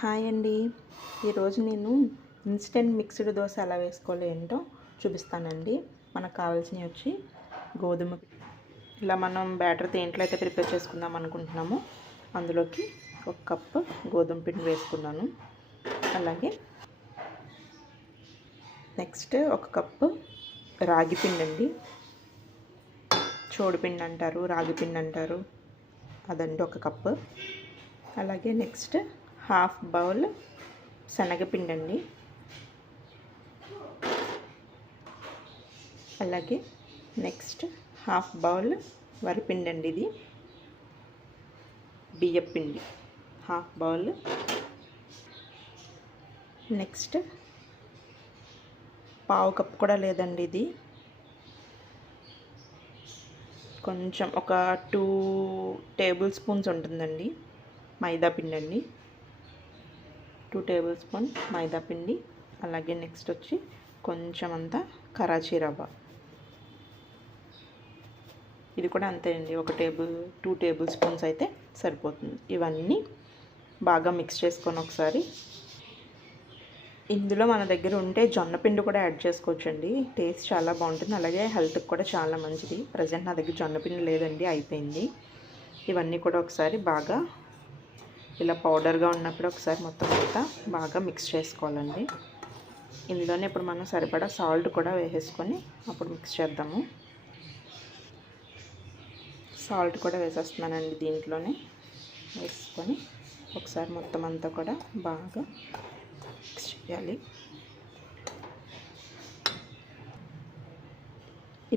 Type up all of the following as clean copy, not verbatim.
Hi అండి. ఈరోజు నేను ఇన్స్టెంట్ మిక్స్డ్ దోశ ఎలా వేసుకోవాలో ఏంటో చూపిస్తానండి. మనకు కావాల్సినవి వచ్చి గోధుమ పిండి. ఇలా మనం బ్యాటర్ దేంట్లో అయితే ప్రిపేర్ చేసుకుందాం అనుకుంటున్నామో అందులోకి 1 కప్పు గోధుమ పిండి వేసుకున్నాను. అలాగే నెక్స్ట్ 1 కప్పు రాగి పిండి అండి. చోడుపిండి అంటారు, రాగి పిండి అంటారు, అదండి 1 కప్పు. అలాగే నెక్స్ట్ హాఫ్ బౌల్ శనగపిండి అండి. అలాగే నెక్స్ట్ హాఫ్ బౌల్ వరిపిండి అండి. ఇది బియ్యపిండి హాఫ్ బౌల్. నెక్స్ట్ పావు కప్పు కూడా లేదండి, ఇది కొంచెం ఒక 2 టేబుల్ స్పూన్స్ ఉంటుందండి మైదా పిండి అండి. 2 టేబుల్ స్పూన్ మైదా పిండి. అలాగే నెక్స్ట్ వచ్చి కొంచెం అంతా కరాచీ రవ్వ, ఇది కూడా అంతే అండి, 2 టేబుల్ స్పూన్స్ అయితే సరిపోతుంది. ఇవన్నీ బాగా మిక్స్ చేసుకొని ఒకసారి ఇందులో మన దగ్గర ఉంటే జొన్న పిండి కూడా యాడ్ చేసుకోవచ్చండి. టేస్ట్ చాలా బాగుంటుంది, అలాగే హెల్త్కి కూడా చాలా మంచిది. ప్రజెంట్ నా దగ్గర జొన్న పిండి లేదండి, అయిపోయింది. ఇవన్నీ కూడా ఒకసారి బాగా ఇలా పౌడర్గా ఉన్నప్పుడు ఒకసారి మొత్తం అంతా బాగా మిక్స్ చేసుకోవాలండి. ఇందులోనే ఇప్పుడు మనం సరిపడా సాల్ట్ కూడా వేసేసుకొని అప్పుడు మిక్స్ చేద్దాము. సాల్ట్ కూడా వేసేస్తున్నానండి దీంట్లోనే. వేసుకొని ఒకసారి మొత్తం అంతా కూడా బాగా మిక్స్ చేయాలి.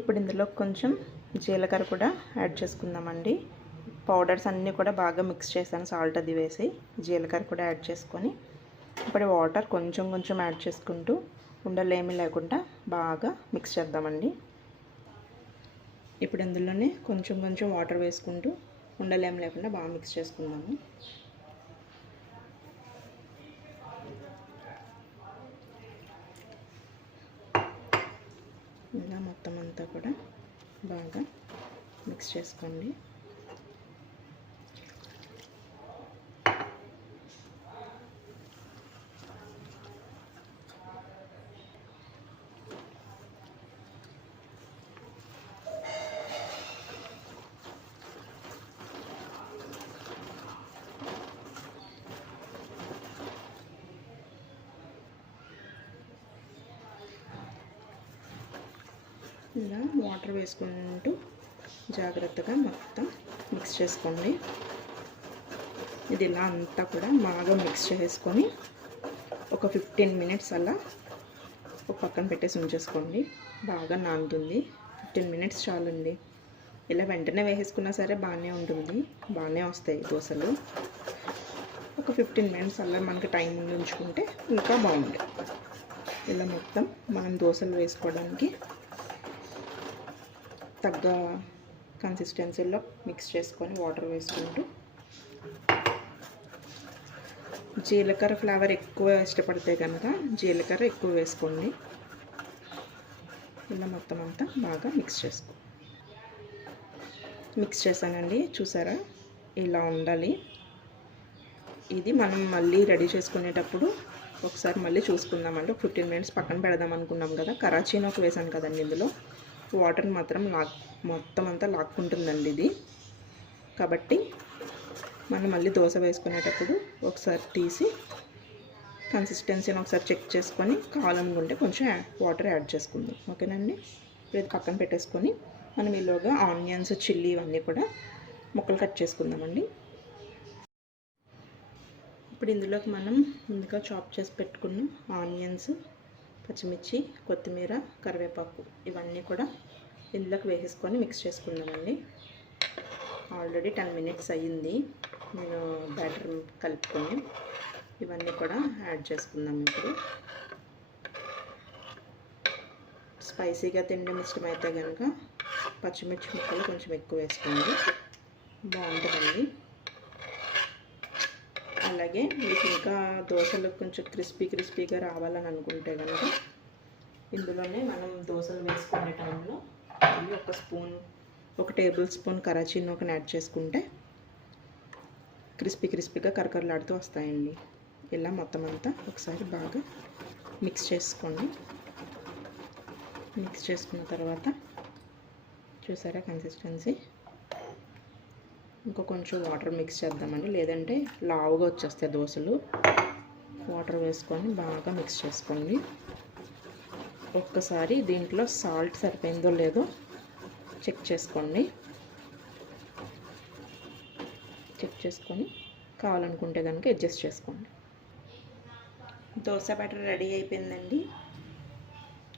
ఇప్పుడు ఇందులో కొంచెం జీలకర్ర కూడా యాడ్ చేసుకుందామండి. పౌడర్స్ అన్నీ కూడా బాగా మిక్స్ చేశాను, సాల్ట్ అది వేసి. జీలకర్ర కూడా యాడ్ చేసుకొని ఇప్పుడు వాటర్ కొంచెం కొంచెం యాడ్ చేసుకుంటూ ఉండలేమీ లేకుండా బాగా మిక్స్ చేద్దామండి. ఇప్పుడు ఇందులోనే కొంచెం కొంచెం వాటర్ వేసుకుంటూ ఉండలేమి లేకుండా బాగా మిక్స్ చేసుకుందాము. ఇలా మొత్తం అంతా కూడా బాగా మిక్స్ చేసుకోండి. ఇలా వాటర్ వేసుకుంటూ జాగ్రత్తగా మొత్తం మిక్స్ చేసుకోండి. ఇది ఇలా అంతా కూడా బాగా మిక్స్ చేసుకొని ఒక 15 మినిట్స్ అలా ఒక పక్కన పెట్టేసి ఉంచేసుకోండి. బాగా నానుతుంది. 15 మినిట్స్ చాలండి. ఇలా వెంటనే వేసేసుకున్నా సరే బాగానే ఉంటుంది, బాగానే వస్తాయి దోశలు. ఒక 15 మినిట్స్ అలా మనకి టైం ఉంచుకుంటే ఇంకా బాగుంటాయి. ఇలా మొత్తం మనం దోశలు వేసుకోవడానికి తగ్గ కన్సిస్టెన్సీలో మిక్స్ చేసుకొని వాటర్ వేసుకుంటూ, జీలకర్ర ఫ్లేవర్ ఎక్కువ ఇష్టపడితే కనుక జీలకర్ర ఎక్కువ వేసుకోండి. ఇలా మొత్తం అంతా బాగా మిక్స్ చేశానండి. చూసారా, ఇలా ఉండాలి. ఇది మనం మళ్ళీ రెడీ చేసుకునేటప్పుడు ఒకసారి మళ్ళీ చూసుకుందామండి. 15 మినిట్స్ పక్కన పెడదాం అనుకున్నాం కదా. కరాచీనోకి వేసాను కదండి, ఇందులో వాటర్ మాత్రం మొత్తం అంతా లాక్కుంటుందండి ఇది. కాబట్టి మనం మళ్ళీ దోశ వేసుకునేటప్పుడు ఒకసారి తీసి కన్సిస్టెన్సీని ఒకసారి చెక్ చేసుకొని కావాలనుకుంటే కొంచెం వాటర్ యాడ్ చేసుకుందాం. ఓకేనండి. ఇప్పుడు పక్కన పెట్టేసుకొని మనం ఈలోగా ఆనియన్స్, చిల్లీ ఇవన్నీ కూడా ముక్కలు కట్ చేసుకుందామండి. ఇప్పుడు ఇందులోకి మనం ముందుగా చాప్ చేసి పెట్టుకున్న ఆనియన్స్, పచ్చిమిర్చి, కొత్తిమీర, కరివేపాకు ఇవన్నీ కూడా ఇందులోకి వేసేసుకొని మిక్స్ చేసుకుందామండి. ఆల్రెడీ 10 మినిట్స్ అయ్యింది నేను బ్యాటర్ కలుపుకొని. ఇవన్నీ కూడా యాడ్ చేసుకుందాం. ఇప్పుడు స్పైసీగా తినడం ఇష్టమైతే కనుక పచ్చిమిర్చి ముక్కలు కొంచెం ఎక్కువ వేసుకోండి, బాగుంటుందండి. అలాగే మీకు ఇంకా దోశలు కొంచెం క్రిస్పీగా రావాలని అనుకుంటే కనుక ఇందులోనే మనం దోశలు వేసుకునే టైంలో ఒక టేబుల్ స్పూన్ కరాచీ నూకని యాడ్ చేసుకుంటే క్రిస్పీగా కరకరలాడుతూ వస్తాయండి. ఇలా మొత్తం అంతా ఒకసారి బాగా మిక్స్ చేసుకోండి. మిక్స్ చేసుకున్న తర్వాత చూసారా కన్సిస్టెన్సీ, ఇంకా కొంచెం వాటర్ మిక్స్ చేద్దామండి, లేదంటే లావుగా వచ్చేస్తాయి దోశలు. వాటర్ వేసుకొని బాగా మిక్స్ చేసుకోండి. ఒక్కసారి దీంట్లో సాల్ట్ సరిపోయిందో లేదో చెక్ చేసుకోండి. చెక్ చేసుకొని కావాలనుకుంటే కనుక అడ్జస్ట్ చేసుకోండి. దోశ బ్యాటర్ రెడీ అయిపోయిందండి,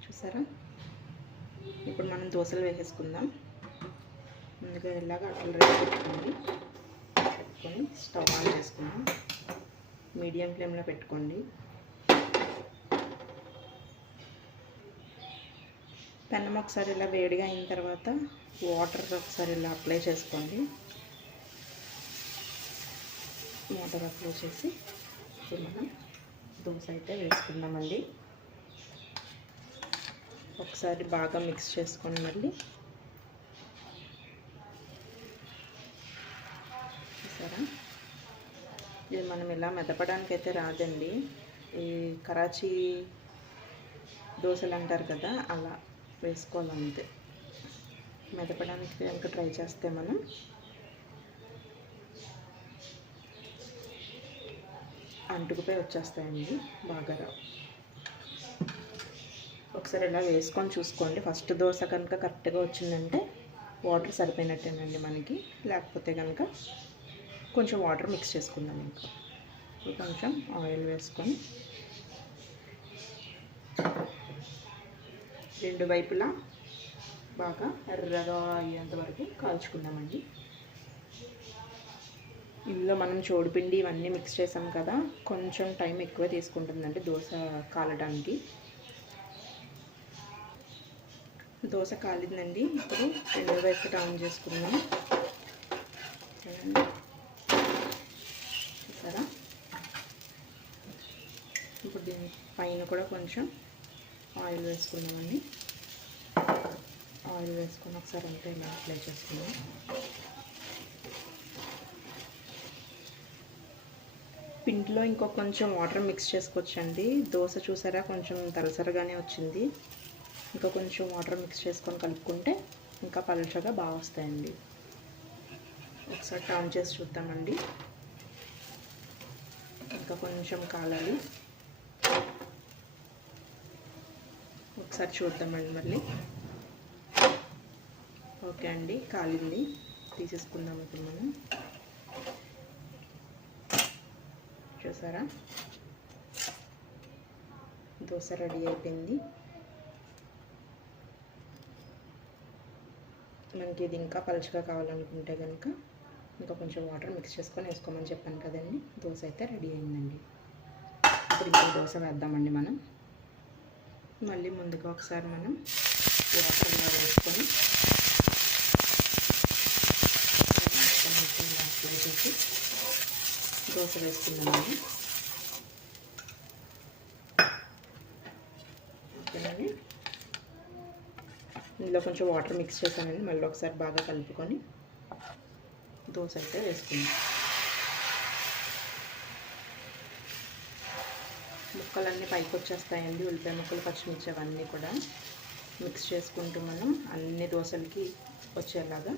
చూసారా. ఇప్పుడు మనం దోశలు వేసేసుకుందాం. ముందుగా ఇలాగ అట్లా రెడీ పెట్టుకోండి. పెట్టుకొని స్టవ్ ఆన్ చేసుకుందాం. మీడియం ఫ్లేమ్లో పెట్టుకోండి. పెన్నం ఒకసారి ఇలా వేడిగా అయిన తర్వాత వాటర్ ఒకసారి ఇలా అప్లై చేసుకోండి. వాటర్ అప్లై చేసి ఇప్పుడు మనం దోశ అయితే వేసుకుందామండి. ఒకసారి బాగా మిక్స్ చేసుకొని మళ్ళీ చూసారా, ఇది మనం ఇలా మెదపడానికి అయితే రాదండి. ఈ కరాచీ దోశలు అంటారు కదా, అలా వేసుకోవాలంతే. మెదపడానికి కనుక ట్రై చేస్తే మనం అంటుకుపోయి వచ్చేస్తాయండి, బాగా రావు. ఒకసారి ఇలా వేసుకొని చూసుకోండి. ఫస్ట్ దోశ కనుక కరెక్ట్గా వచ్చిందంటే వాటర్ సరిపోయినట్టేనండి మనకి. లేకపోతే కనుక కొంచెం వాటర్ మిక్స్ చేసుకుందాం. ఇంకా కొంచెం ఆయిల్ వేసుకొని రెండు వైపులా బాగా ఎర్రగా అయ్యేంత వరకు కాల్చుకుందామండి. ఇందులో మనం చోడుపిండి ఇవన్నీ మిక్స్ చేసాం కదా, కొంచెం టైం ఎక్కువ తీసుకుంటుందండి దోశ కాలడానికి. దోశ కాలిందండి. ఇప్పుడు రెండో వైపు టర్న్ చేసుకుందాం. చూసారా, ఇప్పుడు దీని పైన కూడా కొంచెం ఆయిల్ వేసుకున్నామండి. ఆయిల్ వేసుకొని ఒకసారి అంతా ఇలా అప్లై చేసుకున్నాం. పిండిలో ఇంకో కొంచెం వాటర్ మిక్స్ చేసుకోవచ్చండి. దోశ చూసారా కొంచెం తలసరగానే వచ్చింది. ఇంకా కొంచెం వాటర్ మిక్స్ చేసుకొని కలుపుకుంటే ఇంకా పలుచగా బాగా వస్తాయండి. ఒకసారి టర్న్ చేసి చూద్దామండి. ఇంకా కొంచెం కాలాలి. ఒకసారి చూద్దామండి మళ్ళీ. ఓకే అండి, కాలింది. తీసేసుకుందాం ఇప్పుడు మనం. చూసారా, దోశ రెడీ అయిపోయింది. మనకి ఇది ఇంకా పలుచగా కావాలనుకుంటే కనుక ఇంకా కొంచెం వాటర్ మిక్స్ చేసుకొని వేసుకోమని చెప్పాను కదండి. దోశ అయితే రెడీ అయిందండి. ఇప్పుడు ఇంకో దోశ వేద్దామండి మనం. మళ్ళీ ముందుగా ఒకసారి మనం వాటర్లో వేసుకొని అప్లై చేసి దోశ వేసుకుందామండి. ఓకేనండి, ఇందులో కొంచెం వాటర్ మిక్స్ చేశానండి. మళ్ళీ ఒకసారి బాగా కలుపుకొని దోశ అయితే వేసుకుందాం. ముక్కలన్నీ పైకి వచ్చేస్తాయండి. ఉల్లిపాయ ముక్కలు, పచ్చిమిర్చి అవన్నీ కూడా మిక్స్ చేసుకుంటూ మనం అన్ని దోశలకి వచ్చేలాగా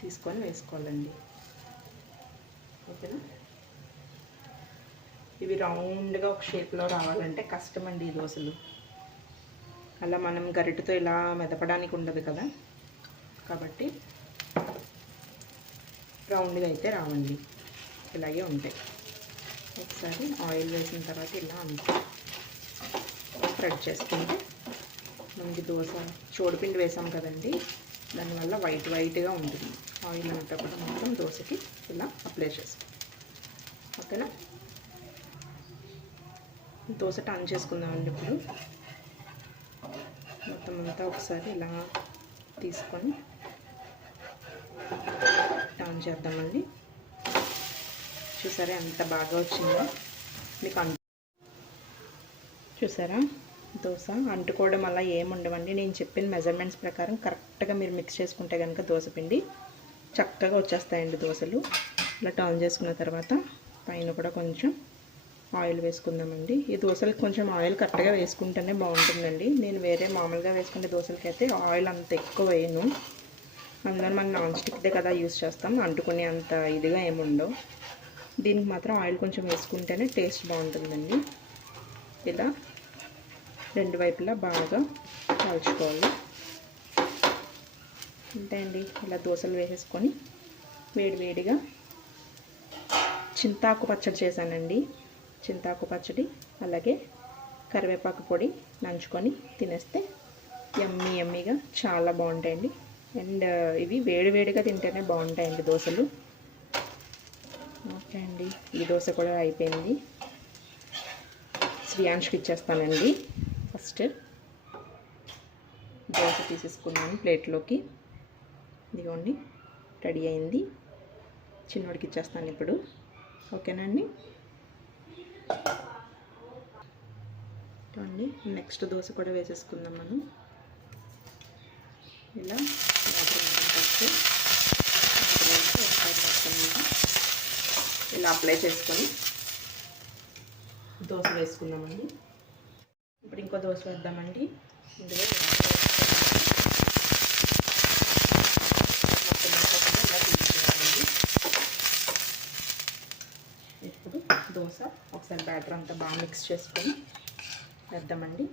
తీసుకొని వేసుకోవాలండి. ఓకేనా, ఇవి రౌండ్గా ఒక షేప్లో రావాలంటే కష్టమండి ఈ దోశలు. అలా మనం గరిటెతో ఇలా మెదపడానికి ఉండదు కదా, కాబట్టి రౌండ్గా అయితే రావండి, ఇలాగే ఉంటాయి. ఒకసారి ఆయిల్ వేసిన తర్వాత ఇలా అంతా స్ప్రెడ్ చేసుకుంటే మనకి దోశ చోడుపిండి వేసాం కదండి, దానివల్ల వైట్గా ఉంటుంది. ఆయిల్ అంతా కూడా మొత్తం దోశకి ఇలా అప్లై చేసుకో. ఓకేనా, దోశ టర్న్ చేసుకుందామండి. ఇప్పుడు మొత్తం అంతా ఒకసారి ఇలా తీసుకొని టర్న్ చేద్దామండి. చూసారా ఎంత బాగా వచ్చిందో మీకు. చూసారా, దోశ అంటుకోవడం అలా ఏముండవండి. నేను చెప్పిన మెజర్మెంట్స్ ప్రకారం కరెక్ట్గా మీరు మిక్స్ చేసుకుంటే కనుక దోశ పిండి చక్కగా వచ్చేస్తాయండి దోశలు. ఇలా టర్న్ చేసుకున్న తర్వాత పైన కూడా కొంచెం ఆయిల్ వేసుకుందామండి. ఈ దోశలకు కొంచెం ఆయిల్ కరెక్ట్గా వేసుకుంటేనే బాగుంటుందండి. నేను వేరే మామూలుగా వేసుకునే దోశలకైతే ఆయిల్ అంత ఎక్కువ వేయను. అందులో మనం నాన్ స్టిక్దే కదా యూస్ చేస్తాం, అంటుకునే అంత ఇదిగా ఏముండవు. దీనికి మాత్రం ఆయిల్ కొంచెం వేసుకుంటేనే టేస్ట్ బాగుంటుందండి. ఇలా రెండు వైపులా బాగా కాల్చుకోవాలి. అంతే అండి. ఇలా దోశలు వేసేసుకొని వేడివేడిగా చింతాకు పచ్చడి చేశానండి. చింతాకు పచ్చడి అలాగే కరివేపాకు పొడి నంచుకొని తినేస్తే యమ్మీ యమ్మీగా చాలా బాగుంటాయండి. అండ్ ఇవి వేడివేడిగా తింటేనే బాగుంటాయండి దోశలు. ఓకే అండి, ఈ దోశ కూడా అయిపోయింది. శ్రీయాంష్కి ఇచ్చేస్తానండి. ఫస్ట్ దోశ తీసేసుకున్నాను ప్లేట్లోకి. ఇదిగోండి, రెడీ అయింది. చిన్నోడికి ఇచ్చేస్తాను ఇప్పుడు. ఓకేనండి. చూడండి, నెక్స్ట్ దోశ కూడా వేసేసుకుందాం మనం. ఇలా ఇలా అప్లై చేసుకొని దోశ వేసుకుందామండి. ఇప్పుడు ఇంకో దోశ వేద్దామండి. ఇందులో ఇప్పుడు దోశ ఒకసారి బ్యాటర్ అంతా బాగా మిక్స్ చేసుకొని వేద్దామండి.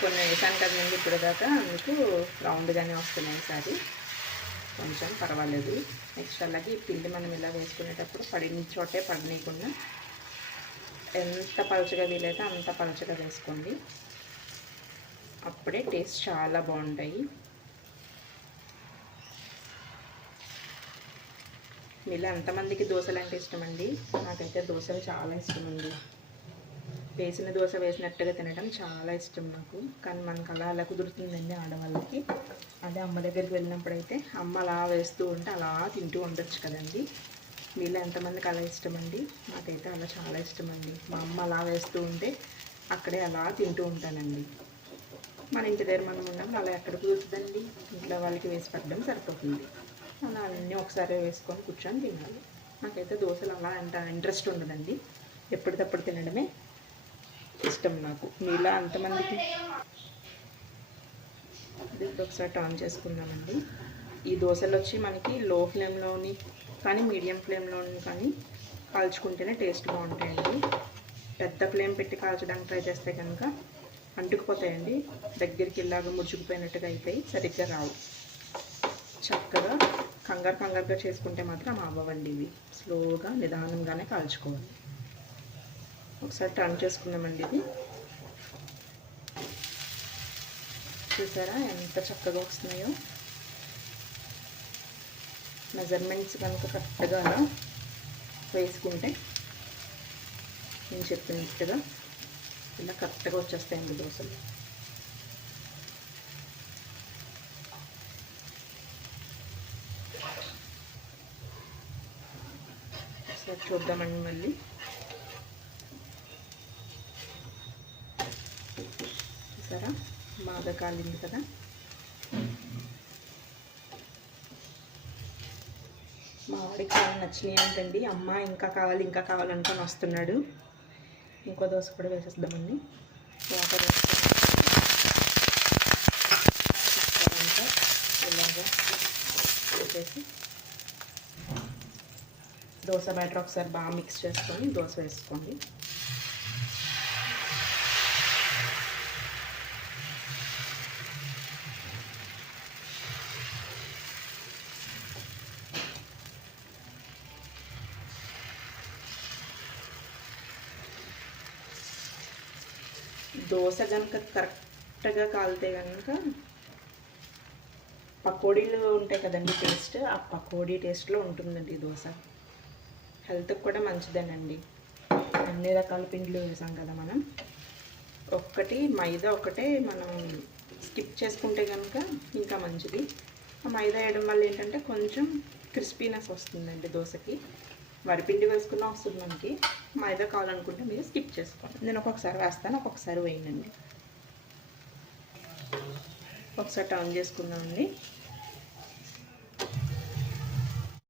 కొన్ని వేసాను కదండి ఇప్పుడు దాకా, మీకు రౌండ్గానే వస్తున్నాయి. ఈసారి కొంచెం పర్వాలేదు. నెక్స్ట్ అలాగే ఈ పిండి మనం ఇలా వేసుకునేటప్పుడు పడిన చోటే పడనీయకుండా ఎంత పలుచగా వీలైతే అంత పలుచగా వేసుకోండి. అప్పుడే టేస్ట్ చాలా బాగుంటాయి. మీలో ఎంతమందికి దోశలు అంటే ఇష్టం అండి? నాకైతే దోశలు చాలా ఇష్టం అండి. వేసిన దోశ వేసినట్టుగా తినడం చాలా ఇష్టం నాకు. కానీ మనకు అలా కుదురుతుందండి ఆడవాళ్ళకి. అదే అమ్మ దగ్గరికి వెళ్ళినప్పుడైతే అమ్మ అలా వేస్తూ ఉంటే అలా తింటూ ఉండొచ్చు కదండి. మీలో ఎంతమందికి అలా ఇష్టం అండి? నాకైతే అలా చాలా ఇష్టం అండి. మా అమ్మ అలా వేస్తూ ఉంటే అక్కడే అలా తింటూ ఉంటానండి. మన ఇంటి దగ్గర మనం ఉన్నప్పుడు అలా ఎక్కడ కుదురుతుందండి? ఇంట్లో వాళ్ళకి వేసి పెట్టడం సరిపోతుంది. అలా అన్నీ ఒకసారి వేసుకొని కూర్చొని తినాలి. నాకైతే దోశలు అలా అంత ఇంట్రెస్ట్ ఉండదండి. ఎప్పటికప్పుడు తినడమే ఇష్టం నాకు. మీలా అంతమందికి. ఇప్పుడు ఒకసారి టర్న్ చేసుకుందామండి. ఈ దోశలు వచ్చి మనకి లో ఫ్లేమ్లోని కానీ మీడియం ఫ్లేమ్లోని కానీ కాల్చుకుంటేనే టేస్ట్ బాగుంటాయండి. పెద్ద ఫ్లేమ్ పెట్టి కాల్చడానికి ట్రై చేస్తే కనుక అంటుకుపోతాయండి. దగ్గరికి ఇలాగా ముడుచుకుపోయినట్టుగా అయిపోయి సరిగ్గా రావు. చక్కగా కంగారుగా చేసుకుంటే మాత్రం అవ్వండి. ఇవి స్లోగా నిదానంగానే కాల్చుకోవాలి. ఒకసారి టర్న్ చేసుకుందామండి. ఇది చూసారా ఎంత చక్కగా వస్తున్నాయో. మెజర్మెంట్స్ కనుక కరెక్ట్గా అలా వేసుకుంటే నేను చెప్పినట్టుగా ఇలా కరెక్ట్గా వచ్చేస్తాయండి దోశలు. ఒకసారి చూద్దామండి మళ్ళీ. చూసారా బాగా కాలింది కదా. మా వాడికి చాలా నచ్చినాయి అంటండి. అమ్మ ఇంకా కావాలనుకొని వస్తున్నాడు. ఇంకో దోశ కూడా వేసేద్దామండి. వాటర్ వేసుకుంటా ఇలాగా వేసేసి దోశ బ్యాటర్ ఒకసారి బాగా మిక్స్ చేసుకొని దోశ వేసుకోండి. దోశ కనుక కరెక్ట్గా కాలితే కనుక పకోడీలు ఉంటాయి కదండి, టేస్ట్ ఆ పకోడీ టేస్ట్లో ఉంటుందండి ఈ దోశ. హెల్త్కి కూడా మంచిదేనండి. అన్ని రకాల పిండిలు వేసాం కదా మనం. ఒక్కటి మైదా ఒకటే మనం స్కిప్ చేసుకుంటే కనుక ఇంకా మంచిది. ఆ మైదా వేయడం వల్ల ఏంటంటే కొంచెం క్రిస్పీనెస్ వస్తుందండి దోశకి. వరిపిండి వేసుకున్నా వస్తుంది మనకి. మైదా కావాలనుకుంటే మీరు స్కిప్ చేసుకోండి. నేను ఒక్కొక్కసారి వేస్తాను, ఒక్కొక్కసారి వేయనండి. ఒకసారి టర్న్ చేసుకుందామండి.